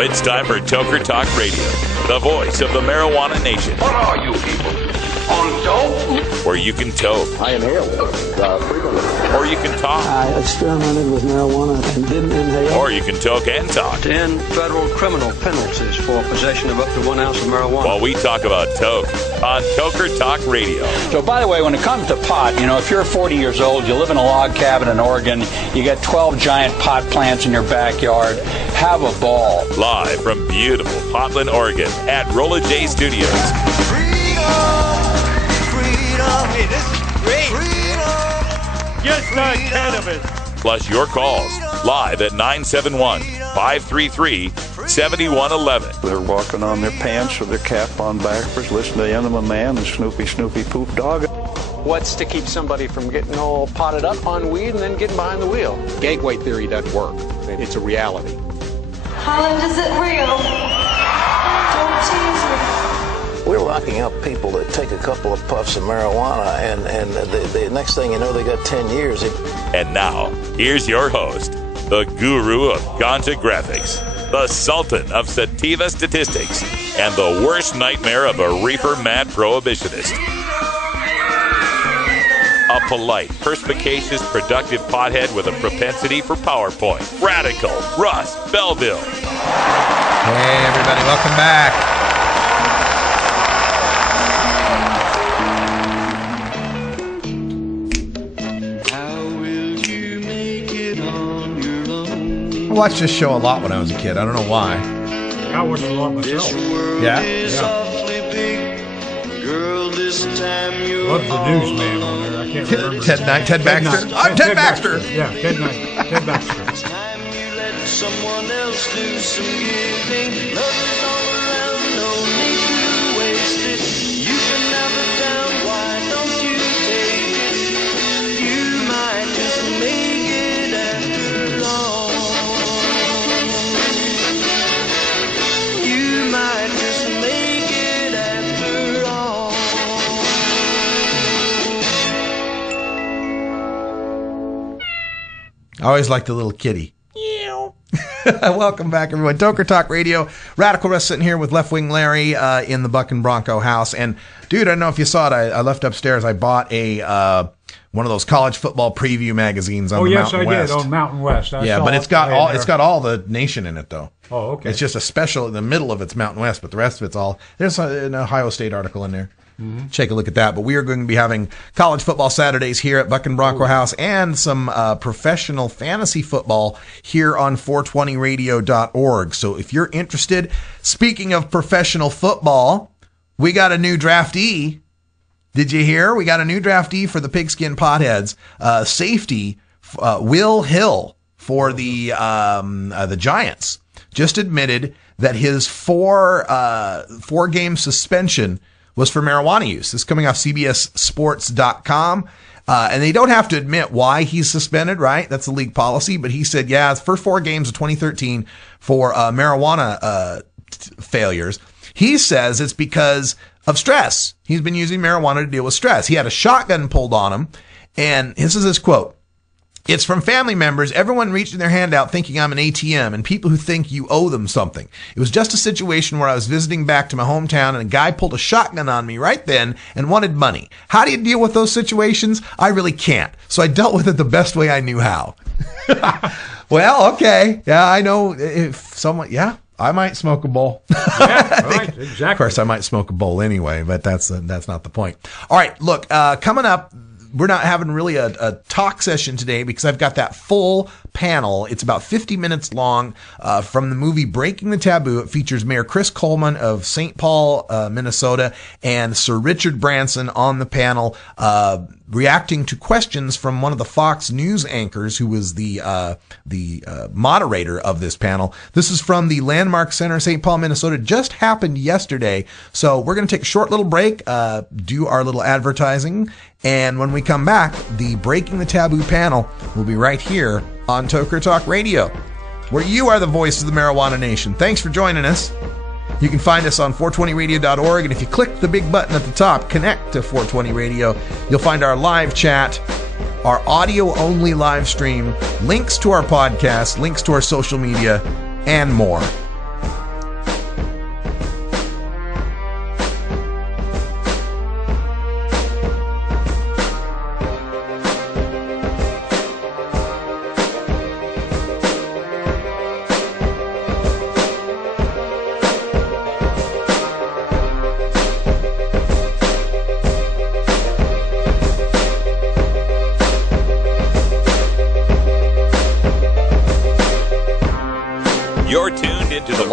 it's time for Toker Talk Radio, the voice of the marijuana nation. What are you people? On dope? Where you can toke. I inhale frequently. Or you can talk. I experimented with marijuana and didn't inhale. Or you can toke and talk. 10 federal criminal penalties for possession of up to 1 ounce of marijuana. While we talk about toke on Toker Talk Radio. So, by the way, when it comes to pot, if you're 40 years old, you live in a log cabin in Oregon, you got 12 giant pot plants in your backyard, have a ball. Live from beautiful Portland, Oregon at Rolla J Studios. Hey, this is great. Just not cannabis. Plus your calls live at 971-533-7111. They're walking on their pants with their cap on backwards, listening to Enema Man and Snoopy Poop Dog. What's to keep somebody from getting all potted up on weed and then getting behind the wheel? Gateway theory doesn't work. It's a reality. Holland, is it real? Don't tease me. We're locking up people that take a couple of puffs of marijuana, and the next thing you know, they got 10 years. And now, here's your host, the guru of ganja graphics, the sultan of sativa statistics, and the worst nightmare of a reefer mad prohibitionist. A polite, perspicacious, productive pothead with a propensity for PowerPoint. Radical Russ Belville. Hey, everybody, welcome back. I watched this show a lot when I was a kid. I don't know why. I watched a lot myself. Yeah? What's the newsman on there? I can't remember. Ted Baxter? I'm Ted Baxter! Yeah, Ted Baxter. Someone else do some giving. Love is all around, no need to waste it. You can have it down, why don't you take it? You might just make it after all. You might just make it after all. I always liked the little kitty. Welcome back, everyone. Toker Talk Radio. Radical Russ sitting here with Left Wing Larry in the Buck and Bronco house. And, dude, I don't know if you saw it. I left upstairs. I bought one of those college football preview magazines on the Mountain West. Oh, yes, I did, on Mountain West. Yeah, but it's got all the nation in it, though. Oh, okay. It's just a special in the middle of it's Mountain West, but the rest of it's all. There's an Ohio State article in there. Mm-hmm. Take a look at that. But we are going to be having college football Saturdays here at Buck and Bronco House and some professional fantasy football here on 420radio.org. So if you're interested, speaking of professional football, we got a new draftee. Did you hear? We got a new draftee for the Pigskin Potheads. Safety, Will Hill for the Giants just admitted that his four-game suspension was for marijuana use. This is coming off CBSSports.com. And they don't have to admit why he's suspended, right? That's the league policy. But he said, yeah, it's first 4 games of 2013 for marijuana failures. He says it's because of stress. He's been using marijuana to deal with stress. He had a shotgun pulled on him. And this is his quote. It's from family members, everyone reaching their hand out thinking I'm an ATM, and people who think you owe them something. It was just a situation where I was visiting back to my hometown and a guy pulled a shotgun on me right then and wanted money. How do you deal with those situations? I really can't. So I dealt with it the best way I knew how. Well, okay. Yeah, I know if someone, I might smoke a bowl. Yeah, right, exactly. Of course, I might smoke a bowl anyway, but that's not the point. All right, look, coming up, we're not having really a talk session today because I've got that full panel. It's about 50 minutes long from the movie Breaking the Taboo. It features Mayor Chris Coleman of St. Paul, Minnesota, and Sir Richard Branson on the panel reacting to questions from one of the Fox News anchors who was the moderator of this panel. This is from the Landmark Center, St. Paul, Minnesota. Just happened yesterday. So we're going to take a short little break, do our little advertising, and when we come back, the Breaking the Taboo panel will be right here on Toker Talk Radio, where you are the voice of the marijuana nation. Thanks for joining us. You can find us on 420radio.org, and if you click the big button at the top, connect to 420 Radio, you'll find our live chat, our audio-only live stream, links to our podcast, links to our social media, and more.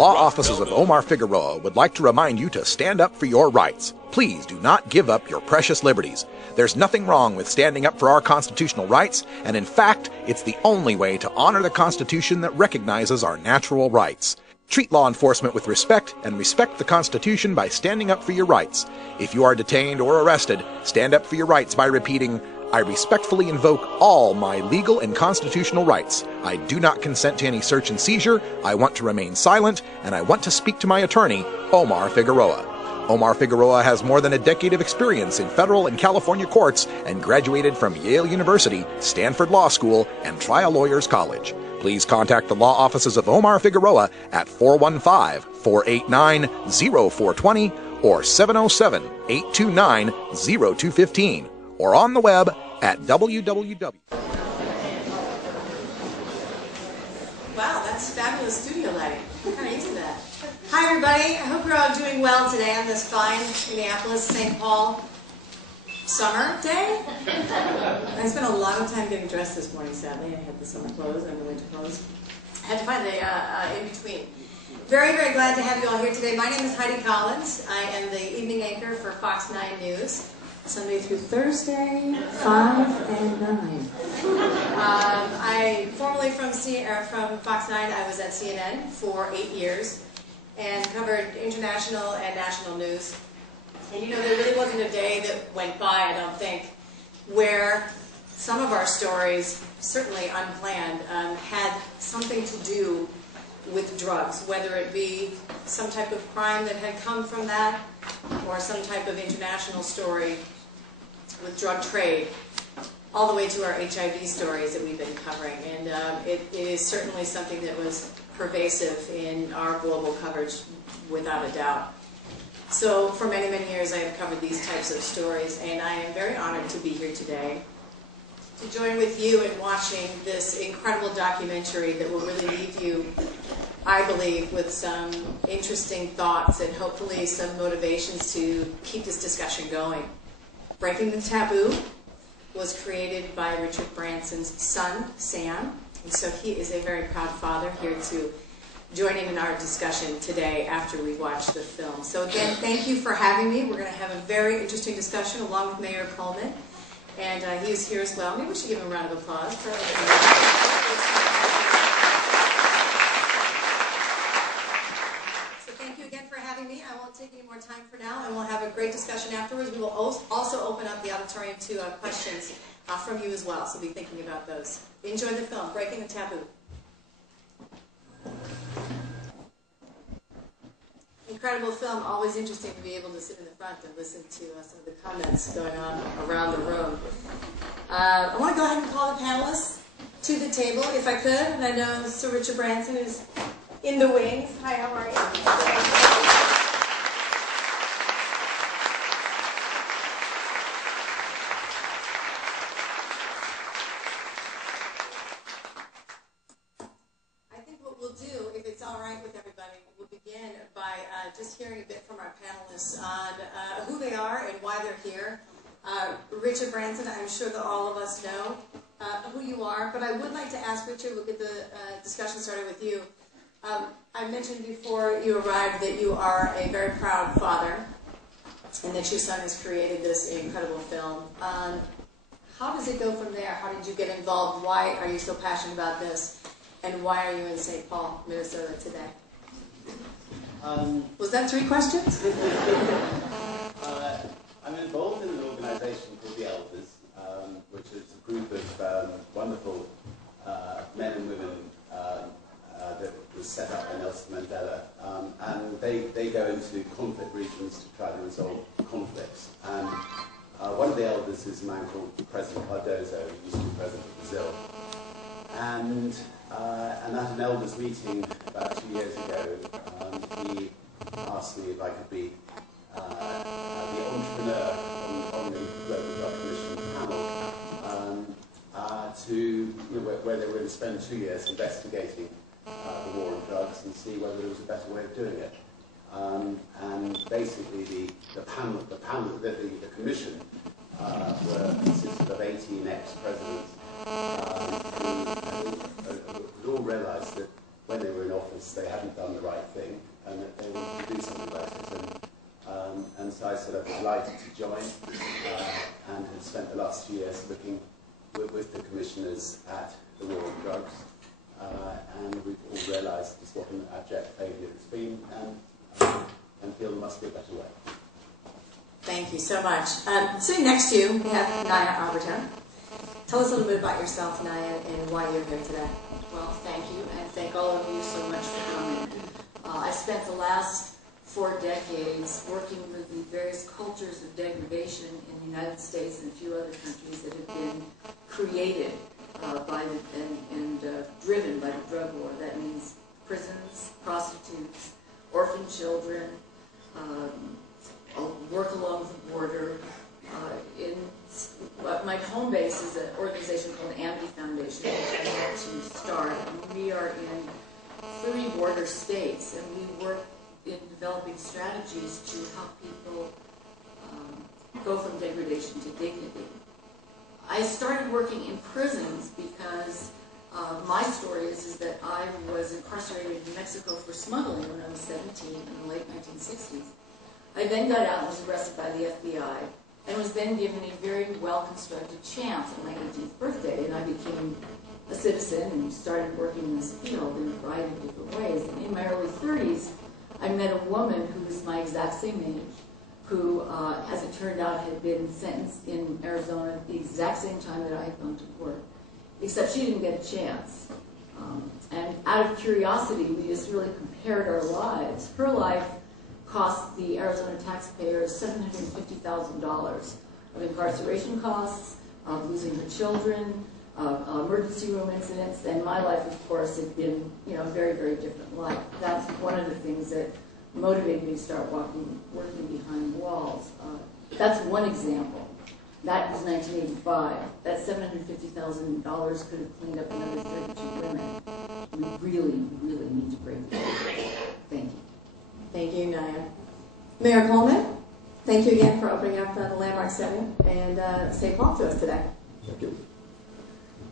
law offices of Omar Figueroa would like to remind you to stand up for your rights. Please do not give up your precious liberties. There's nothing wrong with standing up for our constitutional rights, and in fact, it's the only way to honor the Constitution that recognizes our natural rights. Treat law enforcement with respect and respect the Constitution by standing up for your rights. If you are detained or arrested, stand up for your rights by repeating, "I respectfully invoke all my legal and constitutional rights. I do not consent to any search and seizure. I want to remain silent, and I want to speak to my attorney, Omar Figueroa." Omar Figueroa has more than a decade of experience in federal and California courts and graduated from Yale University, Stanford Law School, and Trial Lawyers College. Please contact the law offices of Omar Figueroa at 415-489-0420 or 707-829-0215 or on the web at www. Wow, that's fabulous studio lighting. I'm kind of into that. Hi, everybody. I hope you're all doing well today on this fine Minneapolis, St. Paul summer day. I spent a lot of time getting dressed this morning, sadly. I had the summer clothes and the winter clothes. I had to find the in-between. Very, very glad to have you all here today. My name is Heidi Collins. I am the evening anchor for Fox 9 News, Sunday through Thursday, 5 and 9. I formerly from Fox 9, I was at CNN for 8 years and covered international and national news. And you know, there really wasn't a day that went by, I don't think, where some of our stories, certainly unplanned, had something to do with drugs, whether it be some type of crime that had come from that or some type of international story with drug trade, all the way to our HIV stories that we've been covering. And it is certainly something that was pervasive in our global coverage, without a doubt. So for many, many years I have covered these types of stories, and I am very honored to be here today to join with you in watching this incredible documentary that will really leave you, I believe, with some interesting thoughts and hopefully some motivations to keep this discussion going. Breaking the Taboo was created by RIchard Branson's son, Sam, and so he is a very proud father here to join in our discussion today after we watch the film. So again, thank you for having me. We're going to have a very interesting discussion along with Mayor Coleman, and he is here as well. Maybe we should give him a round of applause for Thank you again for having me. I won't take any more time for now, and we'll have a great discussion afterwards. We will also open up the auditorium to questions from you as well, so be thinking about those. Enjoy the film, Breaking the Taboo. Incredible film, always interesting to be able to sit in the front and listen to some of the comments going on around the room. I want to go ahead and call the panelists to the table, if I could, and I know Sir RIchard Branson is in the wings. Hi, how are you? I think what we'll do, if it's all right with everybody, we'll begin by just hearing a bit from our panelists on who they are and why they're here. RIchard Branson, I'm sure that all of us know who you are, but I would like to ask RIchard, we'll get the discussion started with you. I mentioned before you arrived that you are a very proud father and that your son has created this incredible film. How does it go from there? How did you get involved? Why are you so passionate about this? And why are you in St. Paul, Minnesota today? Was that 3 questions? I'm involved in an organization called the Elders, which is a group of wonderful men and women that was set up by Nelson Mandela, and they go into conflict regions to try to resolve conflicts. And one of the elders is a man called President Cardozo, who used to be president of Brazil. And at an elders meeting about 2 years ago, he asked me if I could be the entrepreneur on the Global Drug Commission panel where they were going to spend 2 years investigating the war on drugs and see whether there was a better way of doing it. And basically the commission consisted of 18 ex-presidents who had all realised that when they were in office, they hadn't done the right thing and that they wanted to do something about it. And so I said I'd be delighted to join and have spent the last few years looking with the commissioners at the war on drugs. And we've all realised just what an abject failure it's been and feel there must be a better way. Thank you so much. Sitting next to you, we have Naya Arberton. Tell us a little bit about yourself, Naya, and why you're here today. Well, thank you, and thank all of you so much for coming. I spent the last 4 decades working with the various cultures of degradation in the United States and a few other countries that have been created and driven by the drug war. That means prisons, prostitutes, orphan children, work along the border. My home base is an organization called the Amity Foundation, which I helped to start. And we are in 3 border states, and we work in developing strategies to help people go from degradation to dignity. I started working in prisons because my story is that I was incarcerated in Mexico for smuggling when I was 17 in the late 1960s. I then got out and was arrested by the FBI and was then given a very well-constructed chance on my 18th birthday, and I became a citizen and started working in this field in a variety of different ways. And in my early 30s, I met a woman who was my exact same age, who, as it turned out, had been sentenced in Arizona at the exact same time that I had gone to court, except she didn't get a chance. And out of curiosity, we just really compared our lives. Her life cost the Arizona taxpayers $750,000 of incarceration costs, of losing her children, emergency room incidents, and my life, of course, had been, a very, very different life. That's one of the things that motivated me to start working behind walls. That's one example. That was 1985. That $750,000 could have cleaned up another 32 women. We really, really need to break that. Thank you. Thank you, Naya. Mayor Coleman, thank you again for opening up the Landmark setting and St. Paul to us today. Thank you.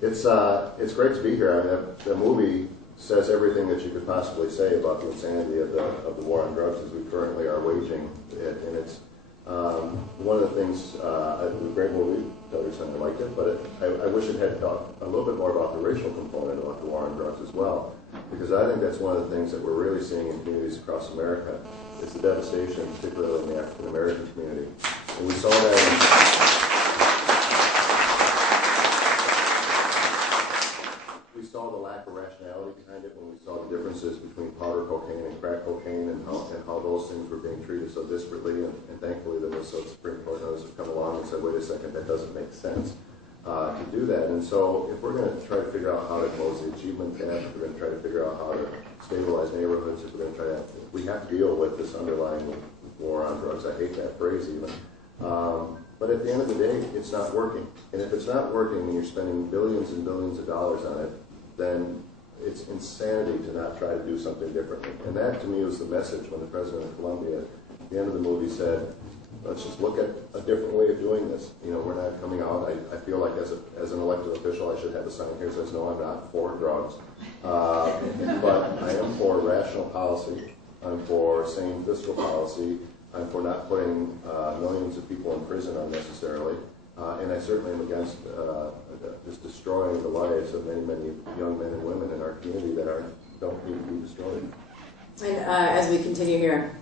It's great to be here. I mean, the movie says everything that you could possibly say about the insanity of the war on drugs as we currently are waging it. And it's one of the things, it was a great movie, tell your son I liked it, but I wish it had talked a little bit more about the racial component about the war on drugs as well, because I think that's one of the things that we're really seeing in communities across America is the devastation, particularly in the African American community. And we saw that we saw the lack of rationality behind it when we saw the differences between powder cocaine and crack cocaine and how those things were being treated so disparately. And thankfully the Minnesota Supreme Court notice have come along and said, wait a second, that doesn't make sense to do that. And so if we're going to try to figure out how to close the achievement gap, if we're going to try to figure out how to stabilize neighborhoods, if we're going to try to, we have to deal with this underlying war on drugs. I hate that phrase even. But at the end of the day, it's not working. And if it's not working and you're spending billions and billions of dollars on it, then it's insanity to not try to do something differently. And that, to me, was the message when the president of Colombia, at the end of the movie, said, let's just look at a different way of doing this. We're not coming out. I feel like as an elected official, I should have a sign here that says, no, I'm not for drugs. But I am for rational policy. I'm for sane fiscal policy. I'm for not putting millions of people in prison unnecessarily. And I certainly am against just destroying the lives of many, many young men and women in our community that don't need to be destroyed. And as we continue here,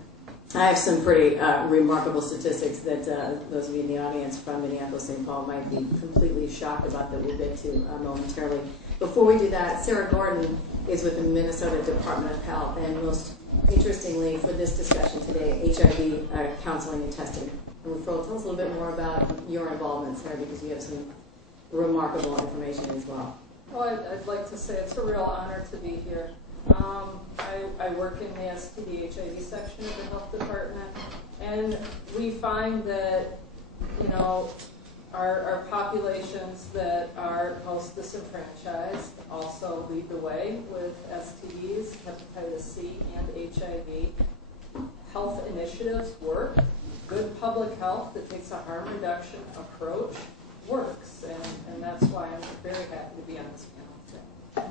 I have some pretty remarkable statistics that those of you in the audience from Minneapolis, St. Paul might be completely shocked about that we'll get to momentarily. Before we do that, Sarah Gordon is with the Minnesota Department of Health, and most interestingly for this discussion today, HIV counseling and testing. And tell us a little bit more about your involvement, Sarah, because you have some remarkable information as well. Well, I'd like to say it's a real honor to be here. I work in the STD HIV section of the health department, and we find that, our populations that are most disenfranchised also lead the way with STDs, hepatitis C, and HIV. Health initiatives work. Good public health that takes a harm reduction approach works, and that's why I'm very happy to be on this panel today.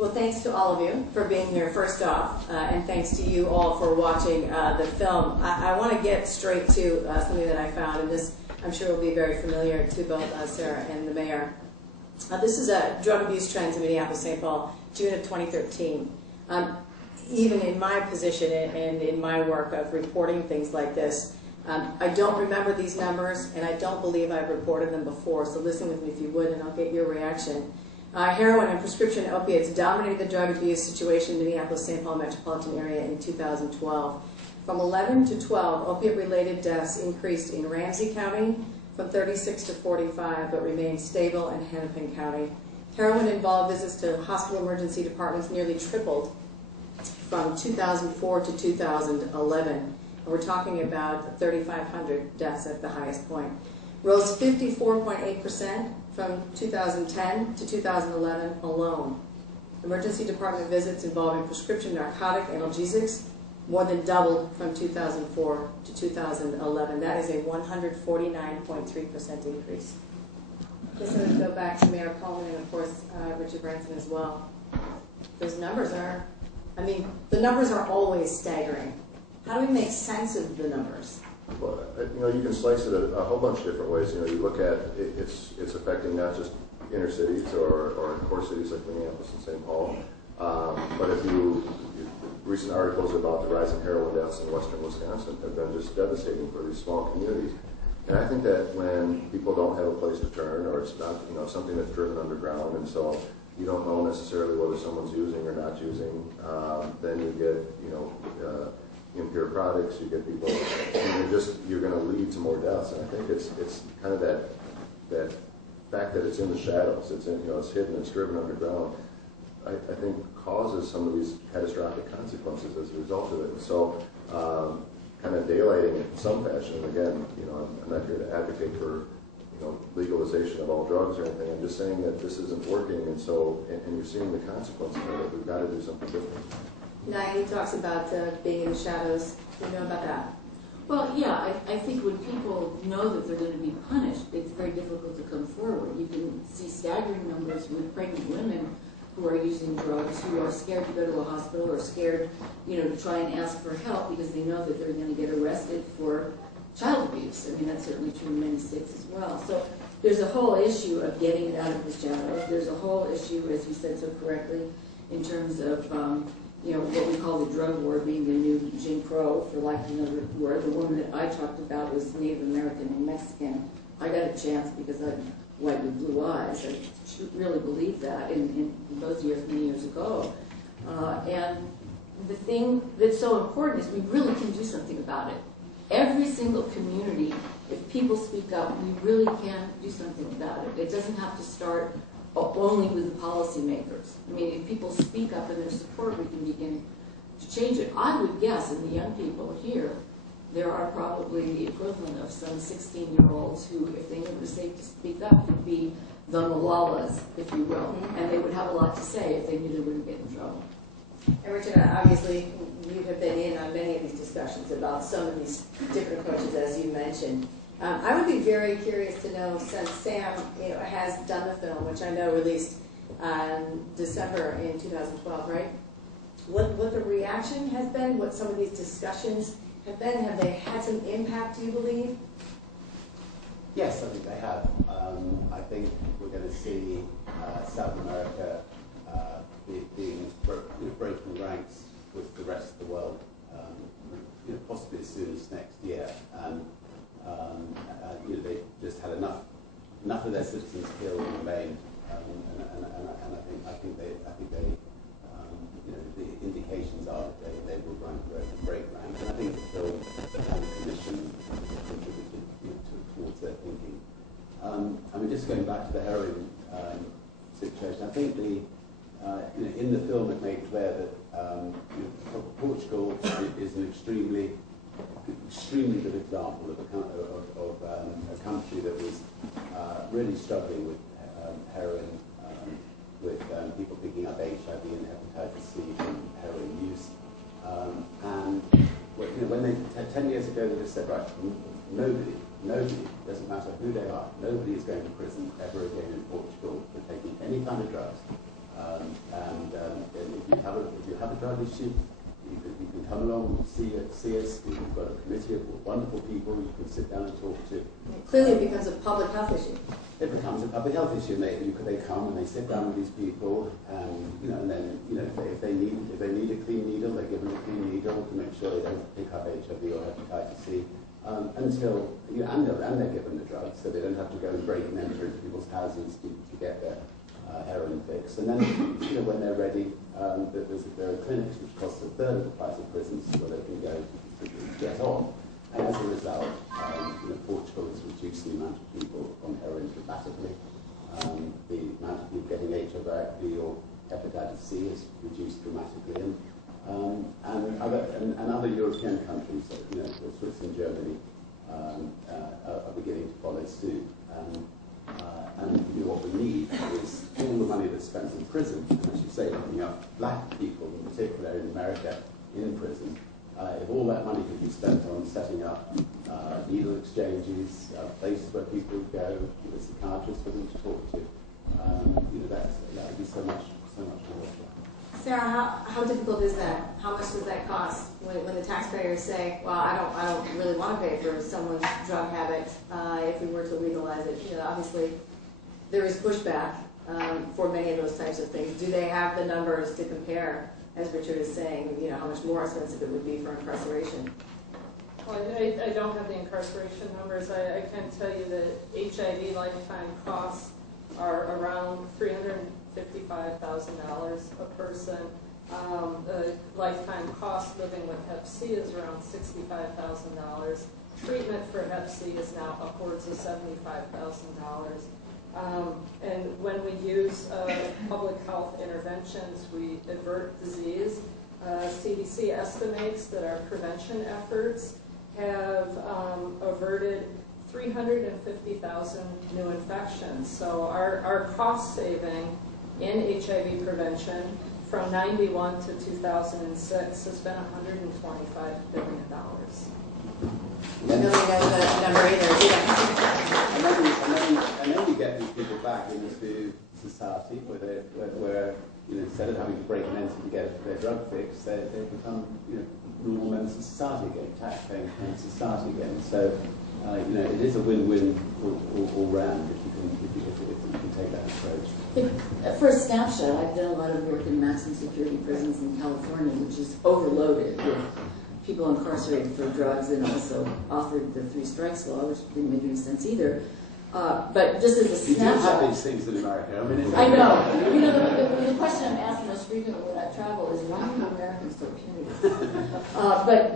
Well, thanks to all of you for being here, first off, and thanks to you all for watching the film. I want to get straight to something that I found, and this I'm sure will be very familiar to both Sarah and the mayor. This is drug abuse trends in Minneapolis-St. Paul, June of 2013. Even in my position and in my work of reporting things like this, I don't remember these numbers, and I don't believe I've reported them before, so listen with me if you would, and I'll get your reaction. Heroin and prescription opiates dominated the drug abuse situation in the Minneapolis-St. Paul metropolitan area in 2012. From 11 to 12, opiate-related deaths increased in Ramsey County from 36 to 45, but remained stable in Hennepin County. Heroin-involved visits to hospital emergency departments nearly tripled from 2004 to 2011. And we're talking about 3,500 deaths at the highest point. Rose 54.8% from 2010 to 2011 alone. Emergency department visits involving prescription narcotic analgesics more than doubled from 2004 to 2011. That is a 149.3% increase. I guess I would go back to Mayor Coleman and, of course, RIchard Branson as well. Those numbers are, I mean, the numbers are always staggering. How do we make sense of the numbers? Well, you can slice it a whole bunch of different ways. You look at it's affecting not just inner cities or core cities like Minneapolis and St. Paul, but if recent articles about the rise in heroin deaths in western Wisconsin have been just devastating for these small communities. And I think that when people don't have a place to turn, or it's not something that's driven underground, and so you don't know necessarily whether someone's using or not using, then you get impure products, you get people, you're going to lead to more deaths. And I think it's kind of that fact that it's in the shadows, it's hidden, it's driven underground, I think causes some of these catastrophic consequences as a result of it. And so kind of daylighting it in some fashion, and again, I'm not here to advocate for legalization of all drugs or anything. I'm just saying that this isn't working, and so and you're seeing the consequences of it. We've got to do something different. Now, he talks about being in the shadows. Do you know about that? Well, yeah, I think when people know that they're going to be punished, it's very difficult to come forward. You can see staggering numbers with pregnant women who are using drugs, who are scared to go to a hospital or scared, to try and ask for help because they know that they're going to get arrested for child abuse. I mean, that's certainly true in many states as well. So there's a whole issue of getting it out of the shadows. There's a whole issue, as you said so correctly, in terms of what we call the drug war being the new Jim Crow, for lack of another word. The woman that I talked about was Native American and Mexican. I got a chance because I'm white with blue eyes. I really believe that in those years, many years ago. And the thing that's so important is we really can do something about it. Every single community, if people speak up, we really can do something about it. It doesn't have to start only with the policymakers. I mean, if people speak up and their support, we can begin to change it. I would guess in the young people here, there are probably the equivalent of some 16-year-olds who, if they knew it was safe to speak up, would be the Malalas, if you will, and they would have a lot to say if they knew they wouldn't get in trouble. And Richard, obviously, you have been in on many of these discussions about some of these different approaches, as you mentioned. I would be very curious to know, since Sam has done the film, which I know released December in 2012, right? What the reaction has been, what some of these discussions have been. Have they had some impact, do you believe? Yes, I think they have. I think we're going to see South America breaking ranks with the rest of the world, possibly as soon as next year. They just had enough of their citizens killed in vain, and I think they the indications are that they will break rank, and I think the film commission contributed towards their thinking. Just going back to the heroin situation, I think in the film it made clear that Portugal is an extremely good example of a country that was really struggling with heroin, with people picking up HIV and hepatitis C from heroin use. And when they 10 years ago they just said, right, nobody, doesn't matter who they are, nobody is going to prison ever again in Portugal for taking any kind of drugs. And if you have a drug issue, you can come along and see us. We've got a committee of wonderful people you can sit down and talk to. Clearly it becomes a public health issue. It becomes a public health issue. They come and they sit down with these people, and then if they need a clean needle, they give them a clean needle to make sure they don't pick up HIV or hepatitis C. And they're given the drugs, so they don't have to go and break and enter into people's houses to get their heroin fix. And then, when they're ready, there are clinics which cost a third of the price of prisons where they can go to get on. And as a result, Portugal has reduced the amount of people on heroin dramatically. The amount of people getting HIV or hepatitis C is reduced dramatically. And other European countries, Switzerland, Germany, are beginning to follow suit. And what we need is all the money that's spent in prison, and as you say, looking up black people in particular in America in prison. If all that money could be spent on setting up needle exchanges, places where people would go, with psychiatrists for them to talk to, that would be so much more. Sarah, how difficult is that? How much does that cost when the taxpayers say, well, I don't really want to pay for someone's drug habit if we were to legalize it? Obviously, there is pushback for many of those types of things. Do they have the numbers to compare, as Richard is saying, how much more expensive it would be for incarceration? Well, I don't have the incarceration numbers. I can tell you that HIV lifetime costs are around $355,000 a person. The lifetime cost living with Hep C is around $65,000. Treatment for Hep C is now upwards of $75,000. And when we use public health interventions, we avert disease. CDC estimates that our prevention efforts have averted 350,000 new infections. So our cost saving in HIV prevention from 91 to 2006 has been $125 billion. I don't know the number either. And then you get these people back into society where instead of having to break and enter to get their drug fix, they become normal members of society again, tax-paying members of society again. So it is a win-win all round if you can take that approach. For a snapshot, I've done a lot of work in maximum security prisons in California, which is overloaded with people incarcerated for drugs, and also authored the 3 Strikes Law, which didn't make any sense either. But just as a snapshot, you do have these things in America. I know. The question I'm asked most frequently when I travel is, why are Americans so punitive?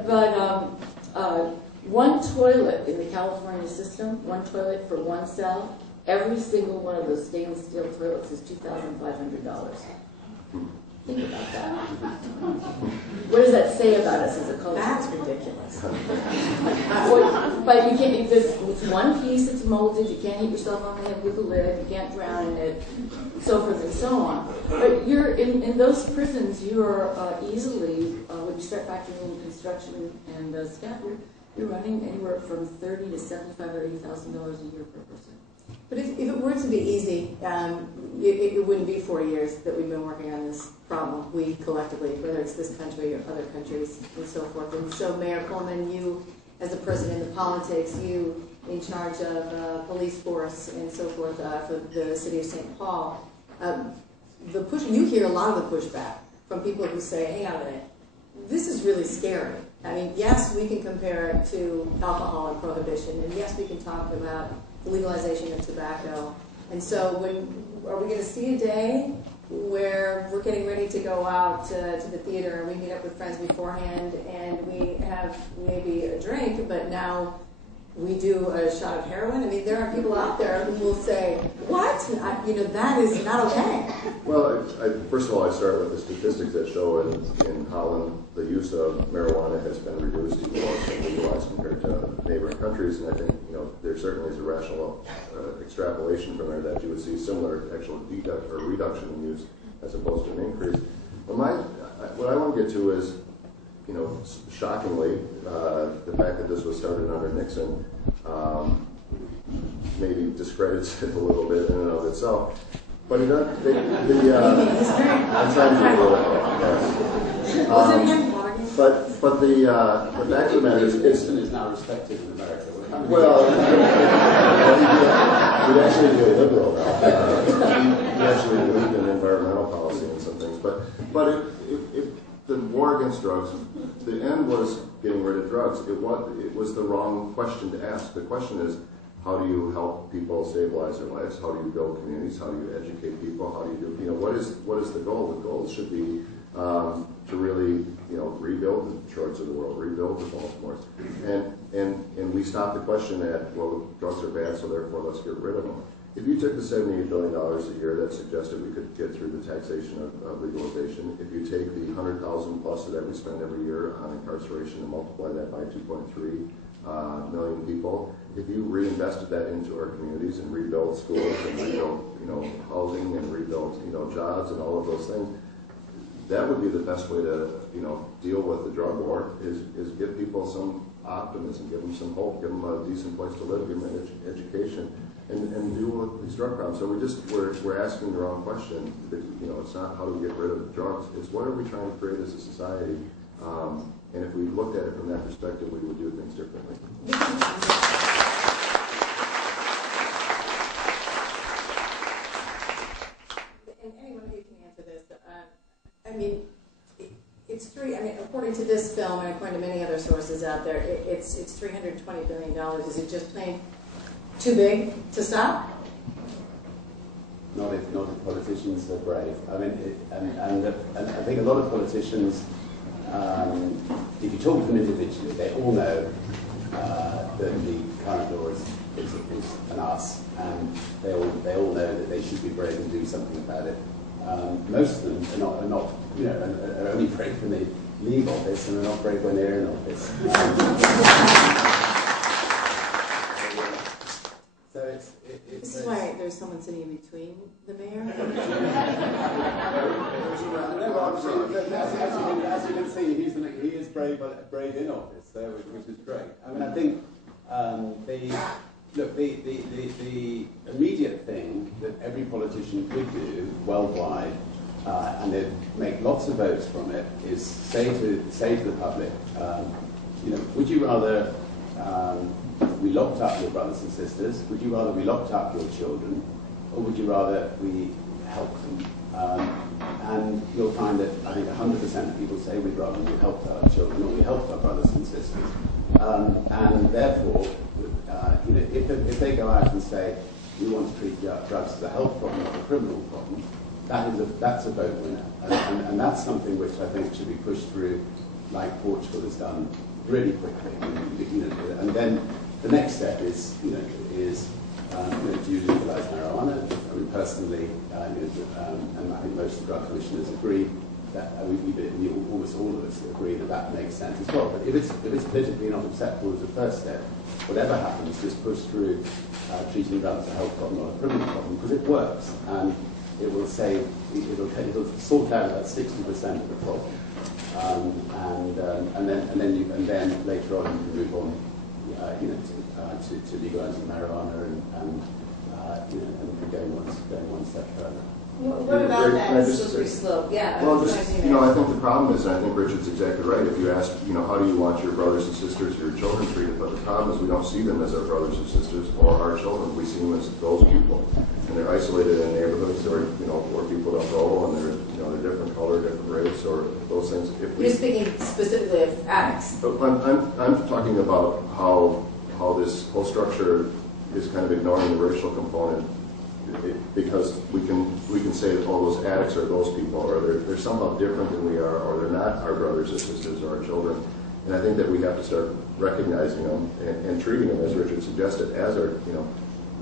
But one toilet in the California system, one toilet for one cell, every single one of those stainless steel toilets is $2,500. Think about that. What does that say about us as a culture? That's ridiculous. But you can't. It's one piece. It's molded. You can't hit yourself on the head with a lid. You can't drown in it, so forth and so on. But you're in those prisons. You are easily, when you start factoring in construction and staff, you're running anywhere from $30,000 to $75,000 or $80,000 a year per person. But if it were to be easy, it wouldn't be 4 years that we've been working on this problem, we collectively, whether it's this country or other countries and so forth. And so, Mayor Coleman, you as a person in the politics, you in charge of police force and so forth for the city of St. Paul, you hear a lot of the pushback from people who say, hang on a minute, this is really scary. I mean, yes, we can compare it to alcohol and prohibition, and yes, we can talk about legalization of tobacco. And so are we going to see a day where we're getting ready to go out to the theater and we meet up with friends beforehand and we have maybe a drink, but now we do a shot of heroin? I mean, there are people out there who will say, what? That is not okay. Well, first of all, I start with the statistics that show in Holland the use of marijuana has been reduced even though it's been legalized compared to neighboring countries, and I think there certainly is a rational extrapolation from there that you would see similar actual reduction in use as opposed to an increase. But what I want to get to is, shockingly, the fact that this was started under Nixon maybe discredits it a little bit in and of itself. But it does, I'm trying to do but the fact of the matter is, Winston is now respected in America. Well, we'd actually be a liberal now. We actually believe in environmental policy and some things. But if the war against drugs, the end was getting rid of drugs. It was the wrong question to ask. The question is, how do you help people stabilize their lives? How do you build communities? How do you educate people? How do you do, what is the goal? The goal should be to really, rebuild the Detroits of the world, rebuild the Baltimores. And we stopped the question at, well, drugs are bad, so therefore let's get rid of them. If you took the $78 billion a year that suggested we could get through the taxation of legalization, if you take the 100,000 plus that we spend every year on incarceration and multiply that by 2.3 million people, if you reinvested that into our communities and rebuild schools and rebuild, housing and rebuild, jobs and all of those things, that would be the best way to, deal with the drug war is give people some optimism, give them some hope, give them a decent place to live, give them an education, and deal with these drug problems. So we're asking the wrong question. It's not how do we get rid of drugs. It's what are we trying to create as a society. And if we looked at it from that perspective, we would do things differently. And anyone who can answer this, according to this film and according to many other sources out there, it's $320 billion. Is it just plain too big to stop? Not if politicians are brave. And I think a lot of politicians, if you talk to them individually, they all know that the current law is an arse, and they all know that they should be brave and do something about it. Most of them are not are only brave when they leave office, and are not brave when they're in office. This is why there's someone sitting in between the mayor. As you can see, he is brave in office, which is great. I think the immediate thing that every politician could do worldwide, and they'd make lots of votes from it, is say to the public, would you rather we locked up your brothers and sisters? Would you rather we locked up your children, or would you rather we helped them? And you'll find that I think 100% of people say we'd rather we helped our children or we helped our brothers and sisters. And therefore, if they go out and say we want to treat drugs as a health problem, not a criminal problem, that's a vote winner. And that's something which I think should be pushed through, like Portugal has done, really quickly. And then the next step is do you legalize marijuana? Personally, and I think most of the drug commissioners agree that almost all of us agree that makes sense as well. But if it's politically not acceptable as a first step, whatever happens, just push through treating drugs as a health problem, not a criminal problem, because it works, and it will save, it'll sort out about 60% of the problem. And then later on you can move on, to legalizing marijuana and going one step further. What about that slippery slope? Yeah. Well, I think the problem is, and I think Richard's exactly right. If you ask, how do you want your brothers and sisters, your children treated? But the problem is we don't see them as our brothers and sisters or our children. We see them as those people, and they're isolated in neighborhoods where where people don't go, and they're different color, different race, or those things. You're speaking specifically of addicts. I'm talking about how this whole structure is kind of ignoring the racial component. Because we can say that those addicts are those people, or they're somehow different than we are, or they're not our brothers or sisters or our children. And I think that we have to start recognizing them and treating them, as Richard suggested, as our,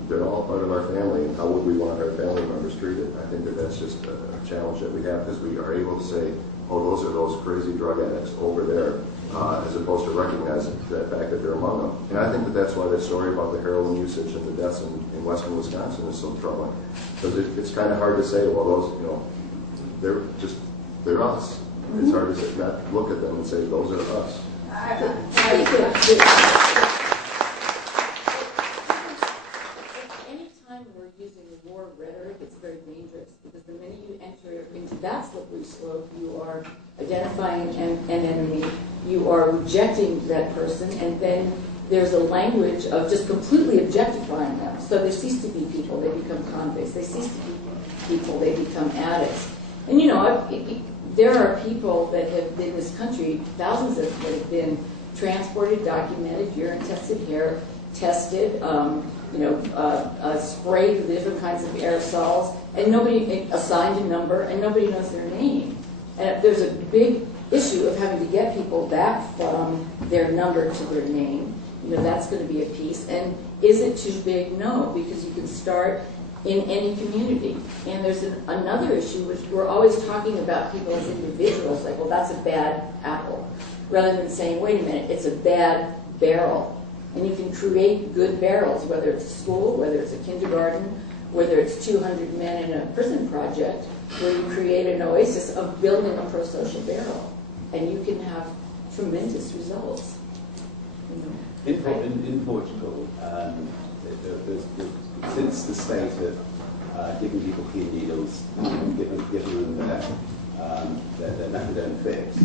they're all part of our family, and how would we want our family members treated? I think that that's just a challenge that we have, because we are able to say, oh, those are those crazy drug addicts over there, as opposed to recognizing the fact that they're among them. And I think that that's why that story about the heroin usage and the deaths in western Wisconsin is so troubling. Because it's kind of hard to say, well, those, they're us. It's hard to say, not look at them and say, those are us. Anytime we're using war rhetoric, it's very dangerous. rejecting that person, and then there's a language of just completely objectifying them. So they cease to be people, they become convicts. They cease to be people, they become addicts. And you know, there are people that have in this country, thousands of them that have been transported, documented, urine tested, hair tested, sprayed with different kinds of aerosols, and nobody assigned a number, and nobody knows their name. And there's a big issue of having to get people back from their number to their name. You know, that's going to be a piece. And is it too big? No, because you can start in any community. And there's another issue, which we're always talking about people as individuals, like, well, that's a bad apple, rather than saying, wait a minute, it's a bad barrel. And you can create good barrels, whether it's a school, whether it's a kindergarten, whether it's 200 men in a prison project, where you create an oasis of building a pro-social barrel. And you can have tremendous results. You know. In Portugal, since the state of giving people clean needles, giving them their methadone fix,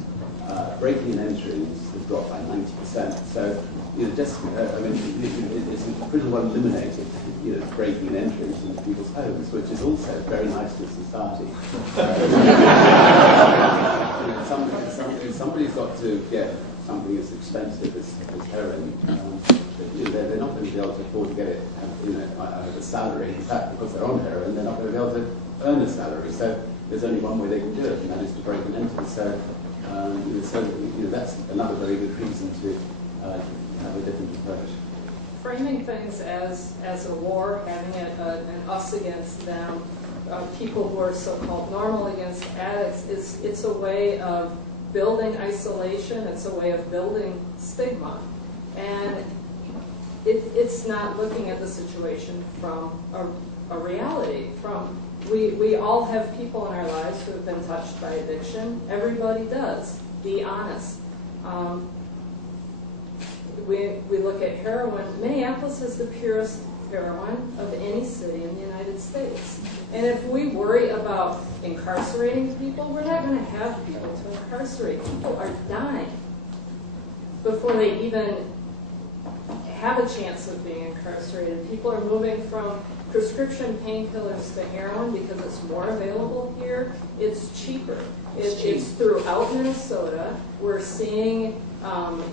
breaking and entries has dropped by 90%. So, you know, just it's pretty well eliminated, you know, breaking and entries into people's homes, which is also very nice to society. Somebody's got to get something as expensive as heroin. They're not going to be able to afford to get it, you know, out of a salary. In fact, because they're on heroin, they're not going to be able to earn a salary. So there's only one way they can do it, and that is to break and enter. So, that's another very good reason to have a different approach. Framing things as a war, having it an us against them, people who are so-called normal against addicts, it's a way of building isolation. It's a way of building stigma, and it's not looking at the situation from a reality. We all have people in our lives who have been touched by addiction. Everybody does. Be honest. We look at heroin. Minneapolis is the purest heroin of any city in the United States. And if we worry about incarcerating people, we're not going to have people to incarcerate. People are dying before they even have a chance of being incarcerated. People are moving from prescription painkillers to heroin because it's more available here. It's cheaper. It's throughout Minnesota. We're seeing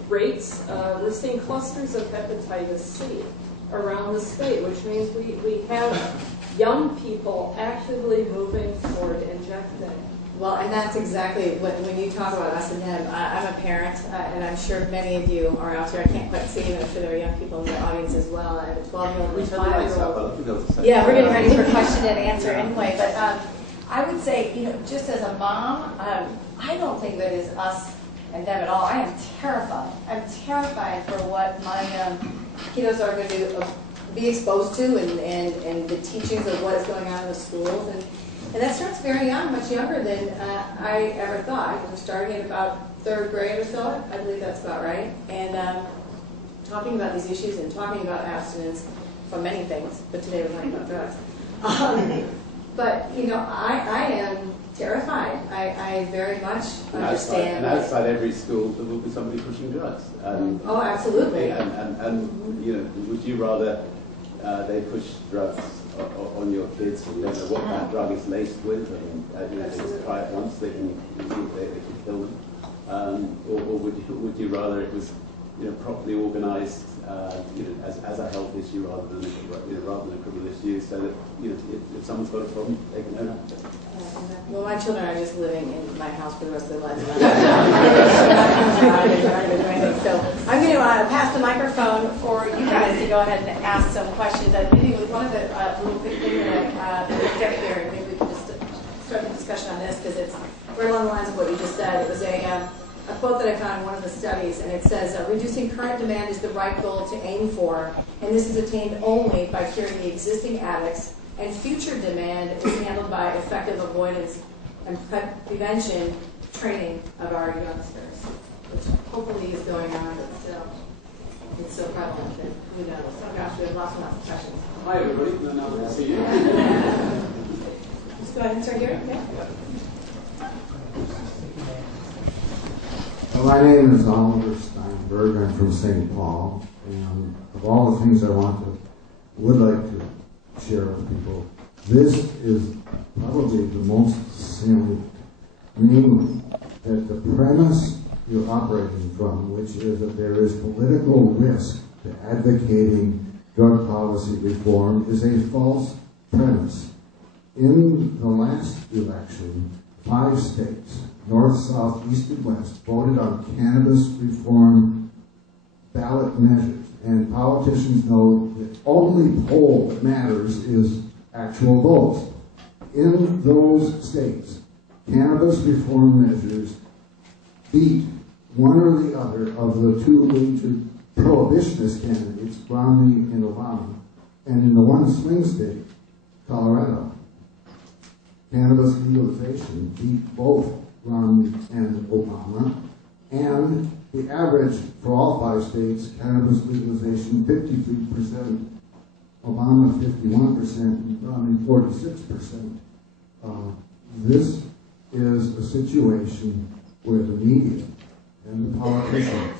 rates, we're seeing clusters of hepatitis C around the state, which means we have young people actively moving toward injecting. Well, and that's exactly when you talk about us and them. I'm a parent, and I'm sure many of you are out there. I can't quite see you, but I'm sure there are young people in the audience as well. I have a 12-year-old and a 5-year-old. Yeah, we're getting ready for question and answer anyway. But I would say, you know, just as a mom, I don't think that is us and them at all. I am terrified. I'm terrified for what my kiddos are going to be exposed to, and the teachings of what is going on in the schools. And that starts very young, much younger than I ever thought. We're starting at about 3rd grade or so. I believe that's about right. And talking about these issues and talking about abstinence from many things, but today we're talking about drugs. But, you know, I am terrified. I very much understand. And outside every school, there will be somebody pushing drugs. Oh, absolutely. And you know, would you rather they push drugs on your kids and you don't know what that drug is laced with, and you know, they just try it once, they can kill them, or would you rather it was, you know, properly organised, you know, as a health issue rather than a criminal issue, so that, you know, if someone's got a problem, they can own it. Well, my children are just living in my house for the rest of their lives. So I'm going to pass the microphone for you guys to go ahead and ask some questions. I think with one of the little quick things that get here, maybe we can just start the discussion on this because it's right along the lines of what you just said. It was a quote that I found in one of the studies, and it says, reducing current demand is the right goal to aim for, and this is attained only by curing the existing addicts, and future demand is handled by effective avoidance and prevention training of our youngsters, which hopefully is going on, but still, it's so prevalent that who knows. Oh gosh, we have lots and lots of questions. Hi everybody, now good to see you. Just go ahead and start here. Yeah. Well, my name is Oliver Stein. Berg. I'm from St. Paul, and of all the things I would like to share with people, this is probably the most salient, namely that the premise you're operating from, which is that there is political risk to advocating drug policy reform, is a false premise. In the last election, 5 states, North, South, East, and West, voted on cannabis reform ballot measures. And politicians know the only poll that matters is actual votes. In those states, cannabis reform measures beat one or the other of the 2 major prohibitionist candidates, Romney and Obama. And in the one swing state, Colorado, cannabis legalization beat both Romney and Obama. And the average for all 5 states, cannabis legalization, 53%, Obama 51%, and Romney 46%. This is a situation where the media and the politicians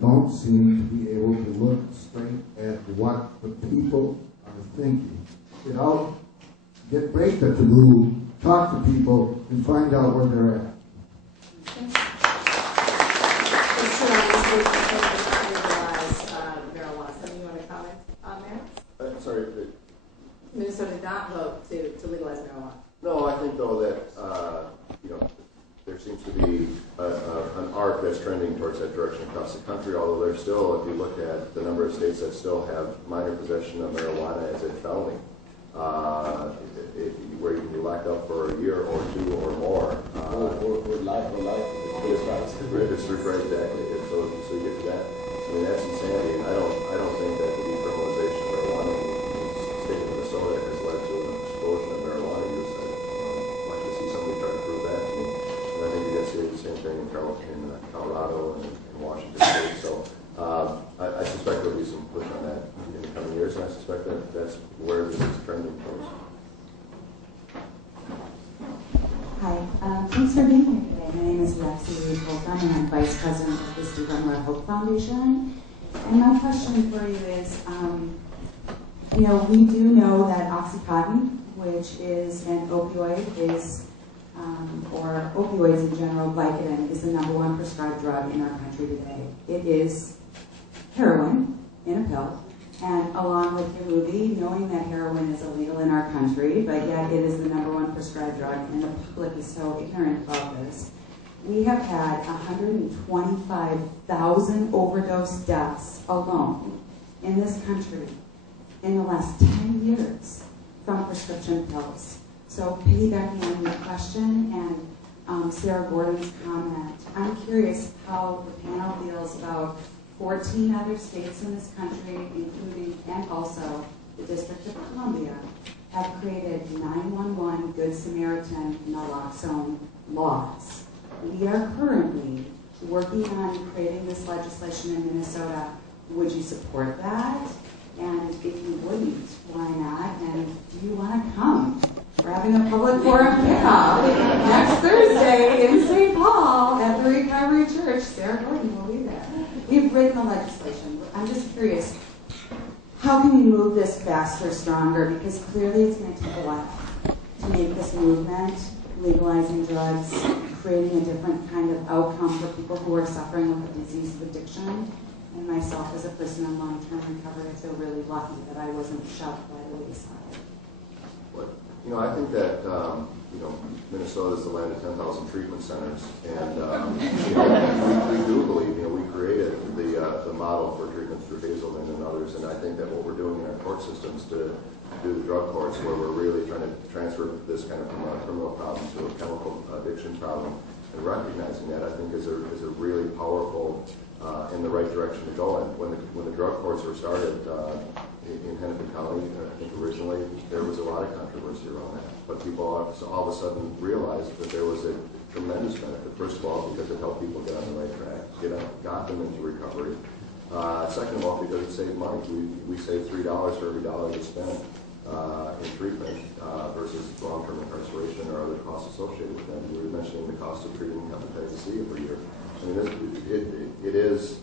don't seem to be able to look straight at what the people are thinking. Break the taboo, talk to people, and find out where they're at. Something you want to comment on that? Sorry. Minnesota did not vote to legalize marijuana. No, I think though that there seems to be an arc that's trending towards that direction across the country. Although there's still, if you look at the number of states that still have minor possession of marijuana as a felony, where you can be locked up for a year or 2 or more. Or life. It's right, exactly. So you get to that. I mean, that's insanity. And I don't think that the decriminalization of marijuana in the state of Minnesota has led to an explosion of marijuana use. I'd like to see somebody try to prove that to me. And I think you're going to see the same thing in Colorado and in Washington State. So I suspect there'll be some push on that in the coming years, and I suspect that that's where this is trending towards. Hi, thanks for being here today. My name is Lexi Toker, and I'm Vice President of the Steve Unruh Hope Foundation. And my question for you is, we do know that OxyContin, which is an opioid, or opioids in general, Vicodin, is the #1 prescribed drug in our country today. It is heroin in a pill. And along with your movie, knowing that heroin is illegal in our country, but yet it is the #1 prescribed drug, and the public is so ignorant about this, we have had 125,000 overdose deaths alone in this country in the last 10 years from prescription pills. So piggybacking on your question and Sarah Gordon's comment, I'm curious how the panel feels about 14 other states in this country, including and also the District of Columbia, have created 911 Good Samaritan naloxone laws. We are currently working on creating this legislation in Minnesota. Would you support that? And if you wouldn't, why not? And do you want to come? We're having a public forum kickoff next Thursday in St. Paul at the Recovery Church. Sarah Gordon will be there. We've written the legislation. I'm just curious, how can we move this faster, stronger? Because clearly it's going to take a while to make this movement, legalizing drugs, creating a different kind of outcome for people who are suffering with a disease of addiction. And myself as a person in long-term recovery, I feel really lucky that I wasn't shoved by the wayside. I think that Minnesota is the land of 10,000 treatment centers, and we do believe we created the model for treatments through Hazelden and others, and I think that what we're doing in our court systems to do the drug courts, where we're really trying to transfer this kind of from a criminal problem to a chemical addiction problem, and recognizing that, I think is a really powerful in the right direction to go. And when the drug courts were started in Hennepin County, I think originally there was a lot of controversy around that, but people all of a sudden realized that there was a tremendous benefit. First of all, because it helped people get on the right track, got them into recovery. Second of all, because it saved money. We saved $3 for every dollar we spent in treatment versus long-term incarceration or other costs associated with them. We were mentioning the cost of treating hepatitis C every year. I mean, it is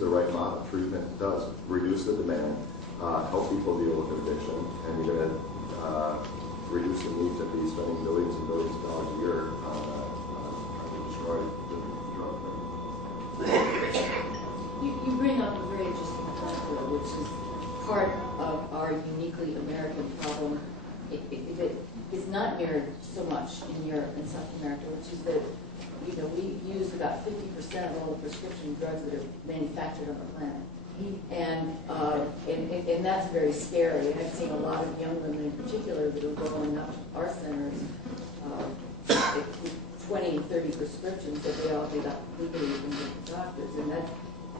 the right model. Treatment does reduce the demand, help people deal with addiction, and you're going to reduce the need to be spending millions and millions of dollars a year trying to destroy the drug thing. You bring up a very interesting point, though, which is part of our uniquely American problem that is not mirrored so much in Europe and South America, which is that we use about 50% of all the prescription drugs that are manufactured on the planet. And that's very scary. And I've seen a lot of young women in particular that are going up to our centers, 20 and 30 prescriptions that they all get legally from different doctors. And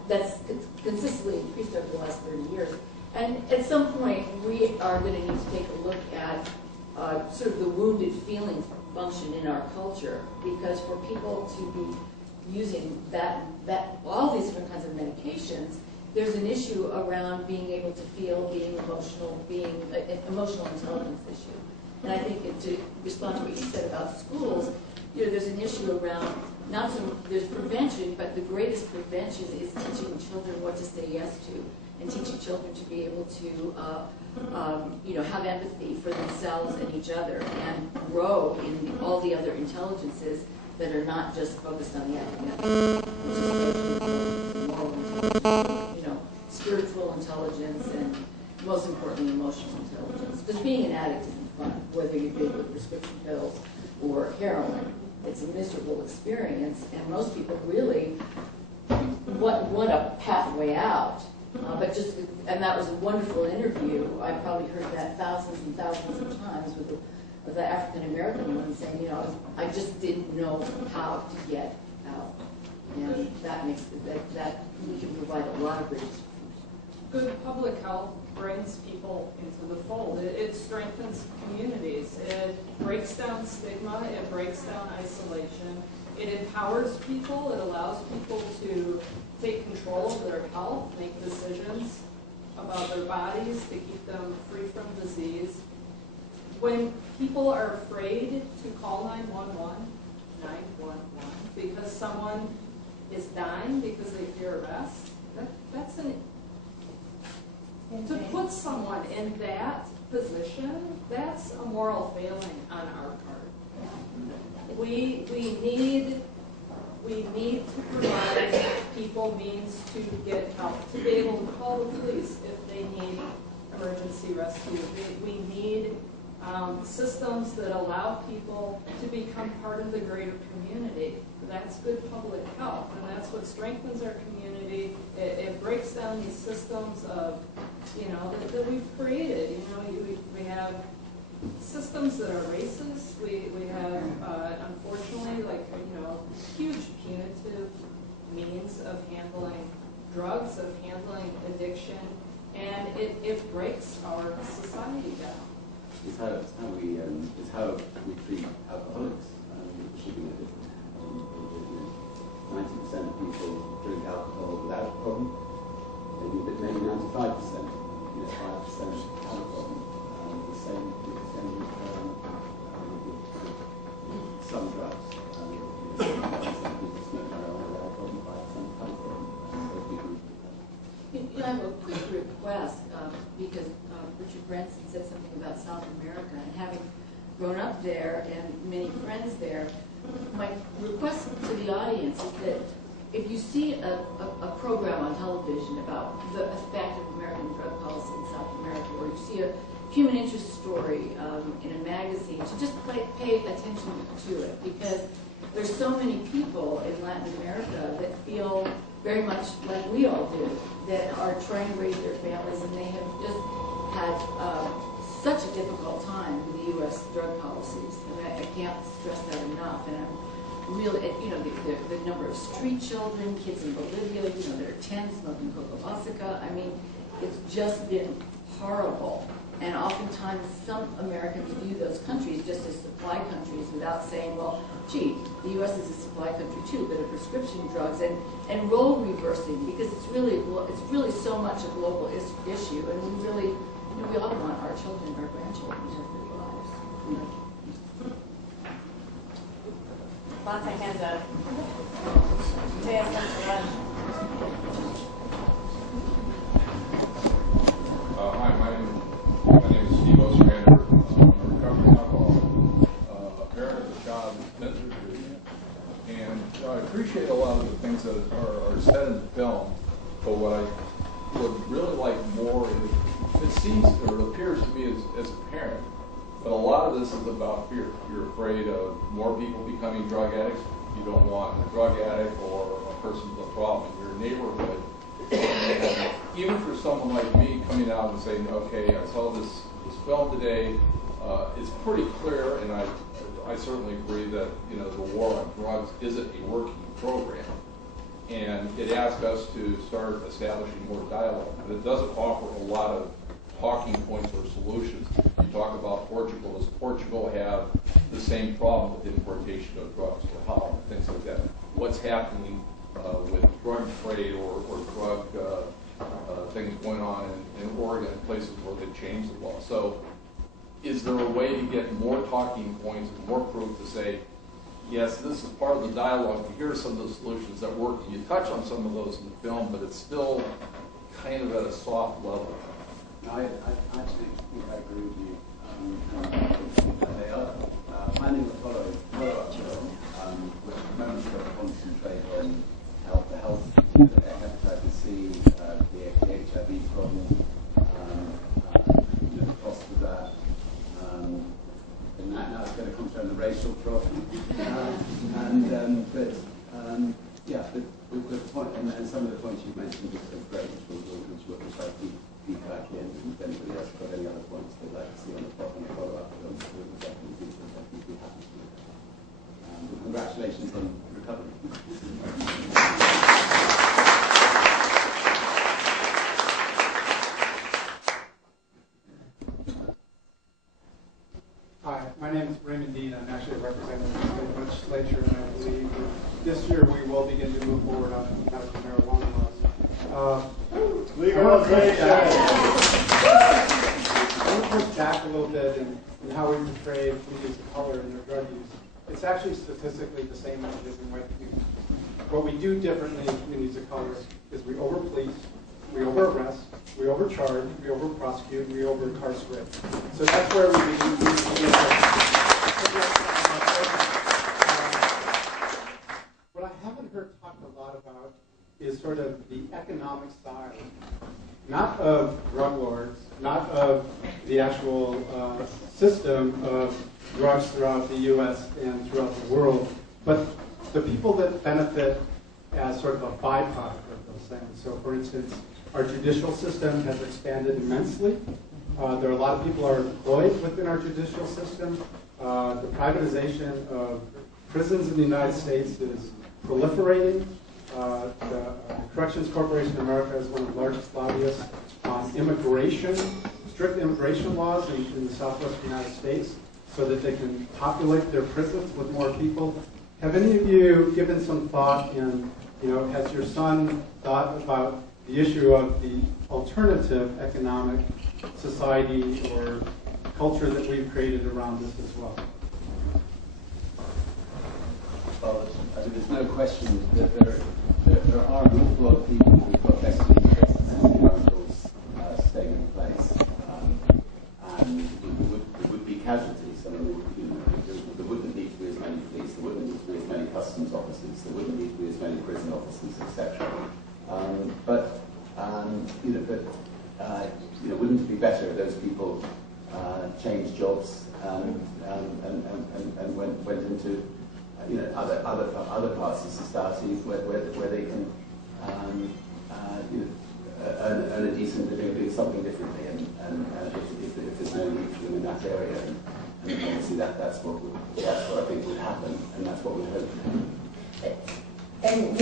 that's consistently increased over the last 30 years. And at some point, we are going to need to take a look at sort of the wounded feelings function in our culture, because for people to be using all these different kinds of medications, there's an issue around being able to feel, being emotional, being an emotional intelligence issue. And I think to respond to what you said about schools, there's an issue around there's prevention, but the greatest prevention is teaching children what to say yes to, and teaching children to be able to have empathy for themselves and each other, and grow in all the other intelligences that are not just focused on the academic, which is moral intelligence, spiritual intelligence, and most importantly, emotional intelligence. Because being an addict isn't fun, whether you're dealing with prescription pills or heroin. It's a miserable experience, and most people really want a pathway out. And that was a wonderful interview. I probably heard that thousands and thousands of times with the African American woman saying, I just didn't know how to get out. And that makes that we can provide a lot of bridges. Good public health brings people into the fold. It strengthens communities. It breaks down stigma. It breaks down isolation. It empowers people. It allows people to take control of their health, make decisions about their bodies to keep them free from disease. When people are afraid to call 911, because someone is dying because they fear arrest, to put someone in that position, that's a moral failing on our part. We need to provide people means to get help, to be able to call the police if they need emergency rescue. We need systems that allow people to become part of the greater community. That's good public health, and that's what strengthens our community. It breaks down these systems of, that we've created. We have systems that are racist. We have, unfortunately, huge punitive means of handling drugs, of handling addiction, and it breaks our society down. It's how we treat alcoholics, achieving a different. 90% of people drink alcohol without a problem. Maybe 95%. 5% have a problem. The same with some drugs. 5% people smoke marijuana without a problem. 5% have a problem. I have a quick request because Richard Branson said something about South America, and having grown up there and many friends there, my request to the audience is that if you see a program on television about the effect of American drug policy in South America, or you see a human interest story in a magazine, to just pay attention to it, because there's so many people in Latin America that feel very much like we all do, that are trying to raise their families, and they have just had such a difficult time with the U.S. drug policies. And I can't stress that enough. And I'm really, the number of street children, kids in Bolivia, that are 10 smoking coca básica. I mean, it's just been horrible. And oftentimes, some Americans view those countries just as supply countries without saying, well, gee, the U.S. is a supply country too, but of prescription drugs and role reversing, because it's really so much a global issue, and we really, we all want our children, our grandchildren to have good lives. Lots of hands up. Say us lunch for lunch. Hi, my name is Steve Ostrander. I'm a recovering alcoholic, a parent of a child with mental treatment, and I appreciate a lot of the things that are said in the film, but what I would really like more is, it seems or it appears to me as a parent, but a lot of this is about fear. You're afraid of more people becoming drug addicts. You don't want a drug addict or a person with a problem in your neighborhood. And even for someone like me coming out and saying, okay, I saw this film today, it's pretty clear, and I certainly agree that the war on drugs isn't a working program. And it asks us to start establishing more dialogue, but it doesn't offer a lot of talking points or solutions. You talk about Portugal. Does Portugal have the same problem with importation of drugs, or Holland, things like that? What's happening with drug trade or drug things going on in Oregon, places where they changed the law? So is there a way to get more talking points and more proof to say, yes, this is part of the dialogue, and here are some of the solutions that work? And you touch on some of those in the film, but it's still kind of at a soft level. I actually think I agree with you. They are planning a follow-up film, which at the moment is going to concentrate on the health, hepatitis C, the HIV problem, the cost of that, and now it's going to concentrate on the racial problem. The point, and some of the points you mentioned are great, which I think feedback in, and if anybody else got any other points they'd like to see on the follow-up, we'll definitely be happy to do that. Congratulations on recovery. Hi, my name is Raymond Dean. I'm actually a representative of the state legislature, and I believe this year we will begin to move forward on medical marijuana laws. Legalization. I want to push back a little bit in how we portray communities of color in their drug use. It's actually statistically the same as it is in white communities. What we do differently in communities of color is we over-police, we over-arrest, we overcharge, we over-prosecute, we over-incarcerate. So that's where we begin What I haven't heard talked a lot about is sort of the economic side, not of drug lords, not of the actual system of drugs throughout the U.S. and throughout the world, but the people that benefit as sort of a byproduct of those things. So, for instance, our judicial system has expanded immensely. There are a lot of people are employed within our judicial system. The privatization of prisons in the United States is proliferating. The Corrections Corporation of America is one of the largest lobbyists on immigration, strict immigration laws in the southwest United States so that they can populate their prisons with more people. Have any of you given some thought in, has your son thought about the issue of the alternative economic society or culture that we've created around this as well? Well, there's no question that there are an awful lot of people who've got vested interests in rentals staying in place, and there would be casualties. I mean, there wouldn't need to be as many police, there wouldn't need to be as many customs officers, there wouldn't need to be as many prison officers, etc. Wouldn't it be better if those people changed jobs and went into other parts of society where they can earn a decent living doing something differently, and if there's no need for them in that area, and obviously that's what I think would happen, and that's what we hope. And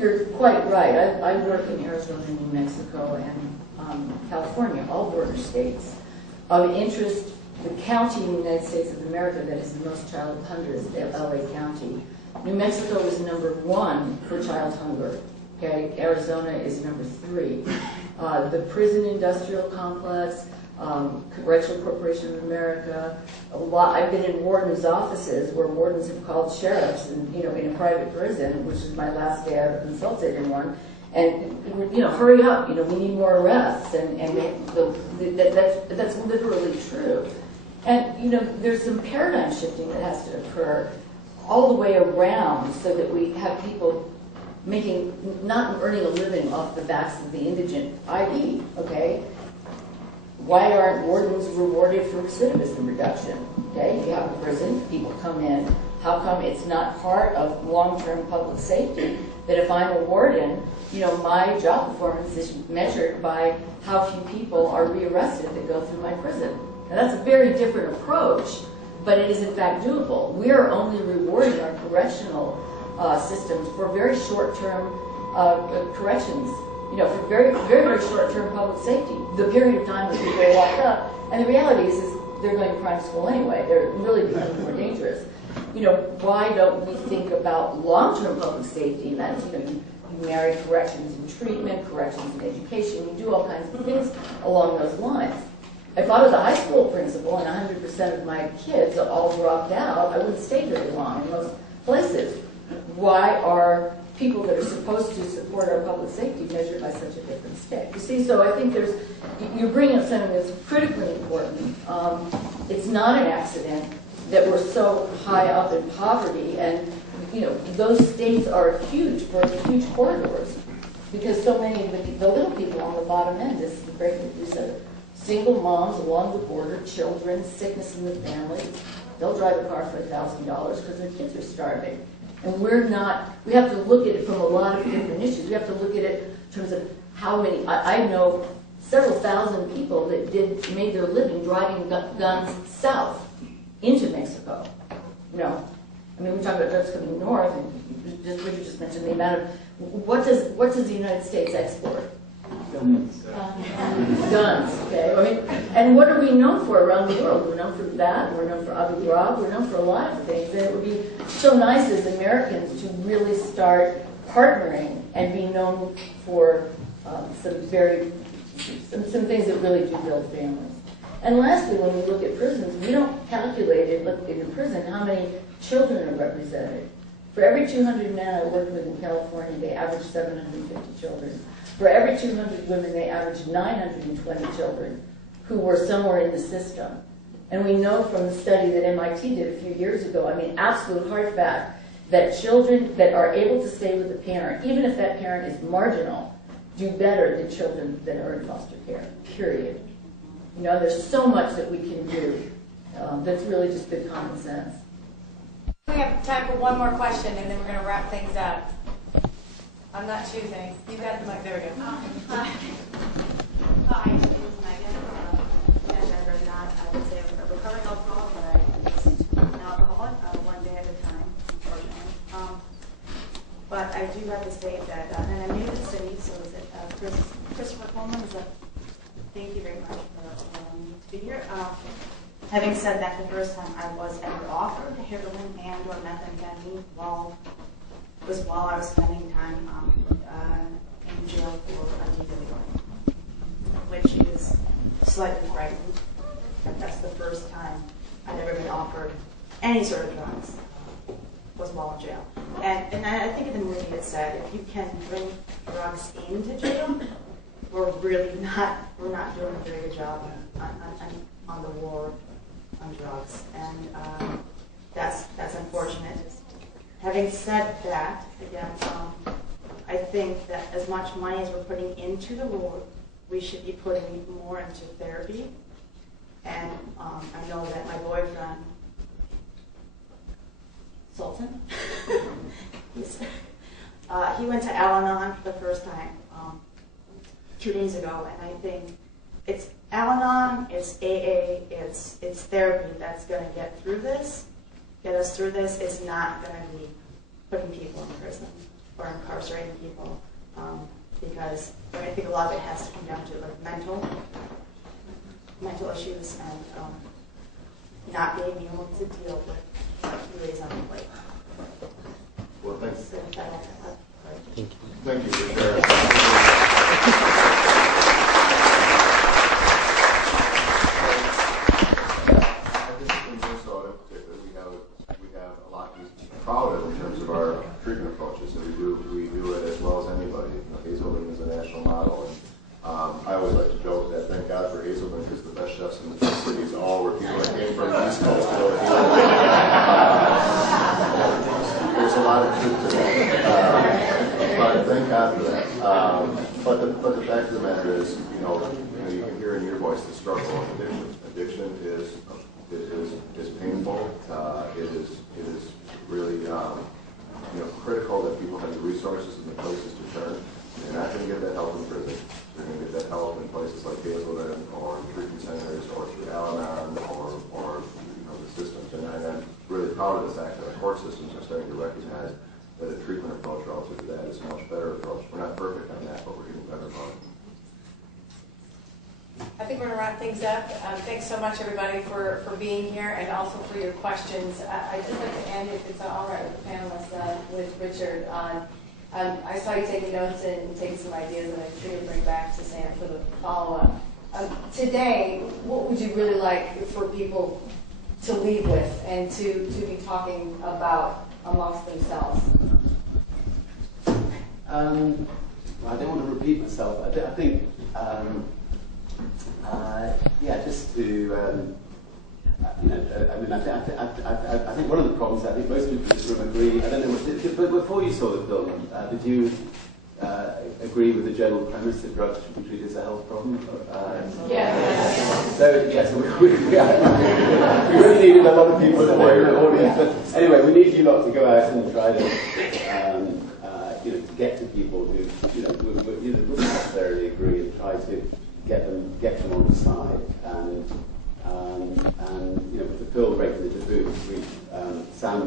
you're quite right. I work in Arizona, New Mexico, and California, all border states. Of interest, the county in the United States of America that is the most child hunger is LA County. New Mexico is #1 for child hunger. Okay, Arizona is #3. The prison industrial complex, Correctional Corporation of America. I've been in wardens' offices where wardens have called sheriffs, and in a private prison, which is my last day I ever consulted in one. And hurry up! We need more arrests, and that's literally true. And there's some paradigm shifting that has to occur all the way around, so that we have people not earning a living off the backs of the indigent, i.e., okay, why aren't wardens rewarded for recidivism reduction? Okay, you have a prison, people come in. How come it's not part of long-term public safety that if I'm a warden, my job performance is measured by how few people are rearrested that go through my prison? Now that's a very different approach, but it is in fact doable. We are only rewarding our correctional systems for very short-term corrections. For very, very, very short-term public safety, the period of time that people are locked up. And the reality is they're going to crime school anyway. They're really becoming more dangerous. Why don't we think about long-term public safety? And that's, you marry corrections and treatment, corrections and education. You do all kinds of things along those lines. If I was a high school principal and 100% of my kids all dropped out, I wouldn't stay very long in most places. Why are people that are supposed to support our public safety measured by such a different stick? You see, so I think you're bringing up something that's critically important. It's not an accident that we're so high up in poverty, and those states are huge for huge corridors, because so many of the little people on the bottom end, this is the great thing you said, single moms along the border, children, sickness in the family, they'll drive a car for $1,000 because their kids are starving. And we have to look at it from a lot of different issues. We have to look at it in terms of how many, I know several thousand people that made their living driving guns south into Mexico. We talk about drugs coming north, and what you just mentioned, the amount of, what does the United States export? Guns. Guns, okay. And what are we known for around the world? We're known for that, we're known for Abu Ghraib, we're known for a lot of things, and it would be so nice as Americans to really start partnering and be known for some things that really do build families. And lastly, when we look at prisons, we don't calculate it, look in a prison, how many children are represented. For every 200 men I worked with in California, they averaged 750 children. For every 200 women, they averaged 920 children who were somewhere in the system. And we know from the study that MIT did a few years ago, absolute hard fact, that children that are able to stay with a parent, even if that parent is marginal, do better than children that are in foster care, period. There's so much that we can do that's really just good common sense. We have time for one more question, and then we're going to wrap things up. I'm not choosing. You got the mic. There we go. Hi. Hi, my name is Megan, and I'm not, I would say, a recovering alcoholic, but I'm just an alcoholic, one day at a time, unfortunately. But I do have to state that, and I'm new to the city, so is it Christopher Coleman? Thank you very much for allowing me to be here. Having said that, the first time I was ever offered heroin and or methamphetamine while I was spending time in jail for a DWI, which is slightly frightening. That's the first time I'd ever been offered any sort of drugs, was while in jail. And I think in the movie it said, if you can bring drugs into jail, we're not doing a very good job on the war on drugs, and that's unfortunate. Having said that, again, I think that as much money as we're putting into the war, we should be putting more into therapy. And I know that my boyfriend, Sultan, he went to Al-Anon for the first time 2 days ago, and I think it's Al-Anon, it's AA, it's therapy that's going to get us through this. It's not going to be putting people in prison or incarcerating people, because I think a lot of it has to come down to like mental issues and not being able to deal with what really is on the plate. Well, thanks. Thank you. Thank you for sharing. model. And, I always like to joke that thank God for Hazelden, because the best chefs in the Twin Cities all were people that came from the East Coast to North There's a lot of truth to that. But thank God for that. But the fact of the matter is, you can hear in your voice the struggle of addiction. Addiction is painful. It is really critical that people have the resources and the places to turn. They're not going to get that help in prison. They're going to get that help in places like Hazelden or treatment centers or through Al-Anon or the systems. And I'm really proud of the fact that our court systems are starting to recognize that a treatment approach relative to that is a much better approach. We're not perfect on that, but we're getting better about it. I think we're going to wrap things up. Thanks so much, everybody, for being here and also for your questions. I'd just like to end, if it's all right with the panelists, with Richard on. I saw you taking notes and taking some ideas that I'm sure you'll bring back to Sam for the follow-up. Today, what would you really like for people to leave with and to be talking about amongst themselves? I don't want to repeat myself. I think just to, I think one of the problems, I think most people in this room agree, I don't know, but before you saw the film, did you agree with the general premise that drugs should be treated as a health problem? So we really needed a lot of people in the audience. But anyway, we need you lot to go out and try to get to people who wouldn't necessarily agree and try to get them on the side. And with the film Breaking the Taboo, Sam,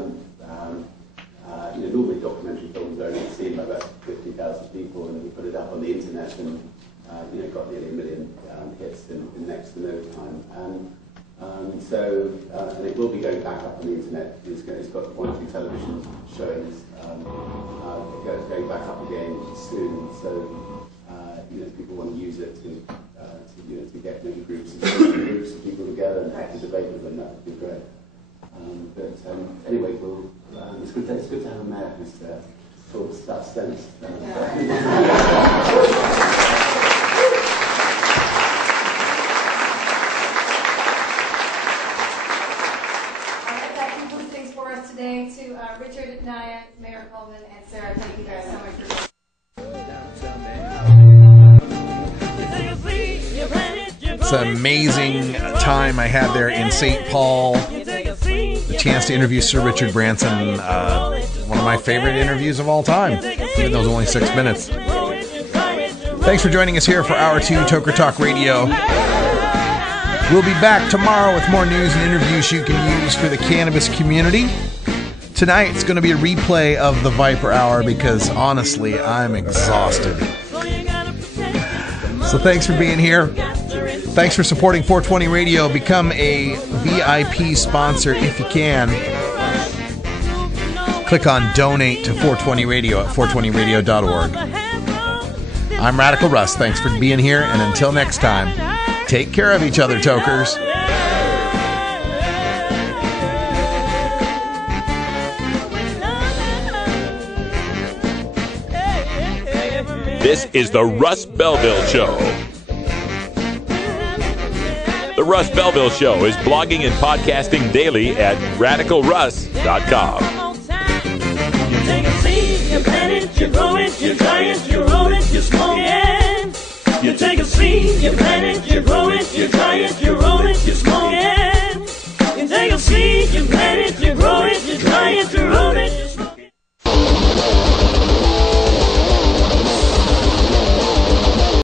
normally documentary films are only seen by about 50,000 people, and we put it up on the internet and got nearly 1 million hits in next to no time. And it will be going back up on the internet. It's got 1 or 2 television showings going back up again soon. So people want to use it to get maybe groups of people together and have a debate with them. That would be great. Anyway, it's good to have a mayor who's talks that sense. That concludes things for us today. To Richard, Naya, Mayor Coleman, and Sarah, thank you guys so much for It's an amazing time I had there in St. Paul. The chance to interview Sir Richard Branson, one of my favorite interviews of all time, even though it was only 6 minutes. Thanks for joining us here for Hour 2 Toker Talk Radio. We'll be back tomorrow with more news and interviews you can use for the cannabis community. Tonight it's going to be a replay of the Viper Hour because honestly, I'm exhausted. So thanks for being here. Thanks for supporting 420 Radio. Become a VIP sponsor if you can. Click on Donate to 420 Radio at 420radio.org. I'm Radical Russ. Thanks for being here, and until next time, take care of each other, Tokers. This is the Russ Belville Show. The Russ Belville Show is blogging and podcasting daily at radicalruss.com. You take a seed, you plant it, you grow it, you dry it, you roll it, you smoke it. You take a seed, you plant it, you grow it, you dry it, you roll it.